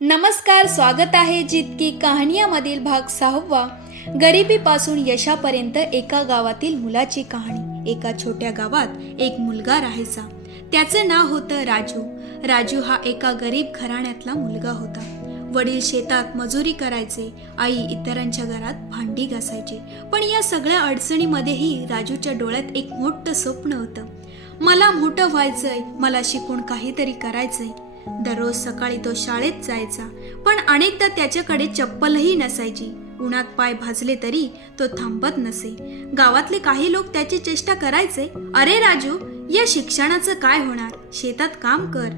नमस्कार, स्वागत आहे जितकी कहाणीमधील भाग 6वा. गरिबीपासून यशापर्यंत एका गावातील मुलाची कहाणी. एका छोट्या गावात एक मुलगा राहायचा. त्याचं नाव होतं राजू. राजू हा एका गरीब घराण्यातला मुलगा होता. वडील शेतात मजुरी करायचे, आई इतरांच्या घरात भांडी घासायची. पण या सगळ्या अडचणीमध्येही राजूच्या डोळ्यात एक मोठं स्वप्न होतं. मला मोठं व्हायचंय, मला शिकून काहीतरी करायचंय. दररोज सकाळी तो शाळेत जायचा, पण अनेकदा त्याच्याकडे चप्पलही नसायची. उन्हात पाय भाजले तरी तो थांबत नसे. गावातले काही लोक त्याची चेष्टा करायचे, अरे राजू, या शिक्षणाचं काय होणार, शेतात काम कर.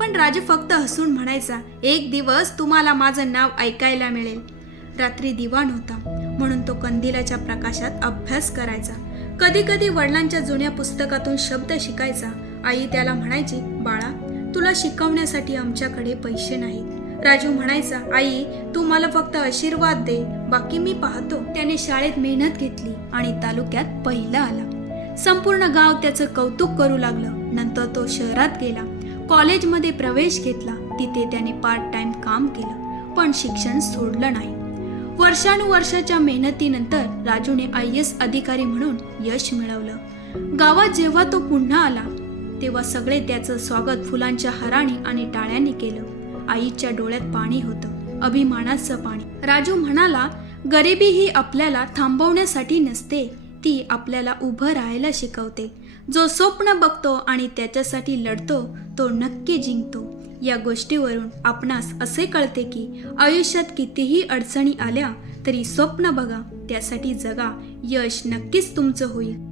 पण राजू फक्त हसून म्हणायचा, एक दिवस तुम्हाला माझं नाव ऐकायला मिळेल. रात्री दिवाण होता म्हणून तो कंदिलाच्या प्रकाशात अभ्यास करायचा. कधी कधी वडिलांच्या जुन्या पुस्तकातून शब्द शिकायचा. आई त्याला म्हणायची, बाळा, तुला शिकवण्यासाठी आमच्याकडे पैसे नाहीत. राजू म्हणायचा, आई, तू मला फक्त आशीर्वाद दे, बाकी मी पाहतो. त्याने शाळेत मेहनत घेतली आणि तालुक्यात पहिला आला. संपूर्ण गाव त्याचं कौतुक करू लागलं. नंतर तो शहरात गेला, कॉलेजमध्ये प्रवेश घेतला. तिथे त्याने पार्ट टाइम काम केलं, पण शिक्षण सोडलं नाही. वर्षानुवर्षाच्या मेहनतीनंतर राजूने IAS अधिकारी म्हणून यश मिळवलं. गावात जेव्हा तो पुन्हा आला तेव्हा सगळे त्याचं स्वागत फुलांच्या हाराने आणि टाळ्यांनी केलं. आईच्या डोळ्यात पाणी होतं, अभिमानाचं पाणी. राजू म्हणाला, गरिबी ही आपल्याला थांबवण्यासाठी नसते, ती आपल्याला उभं राहायला शिकवते. जो स्वप्न बघतो आणि त्याच्यासाठी लढतो तो नक्की जिंकतो. या गोष्टीवरून आपणास असे कळते की आयुष्यात कितीही अडचणी आल्या तरी स्वप्न बघा, त्यासाठी जगा, यश नक्कीच तुमचं होईल.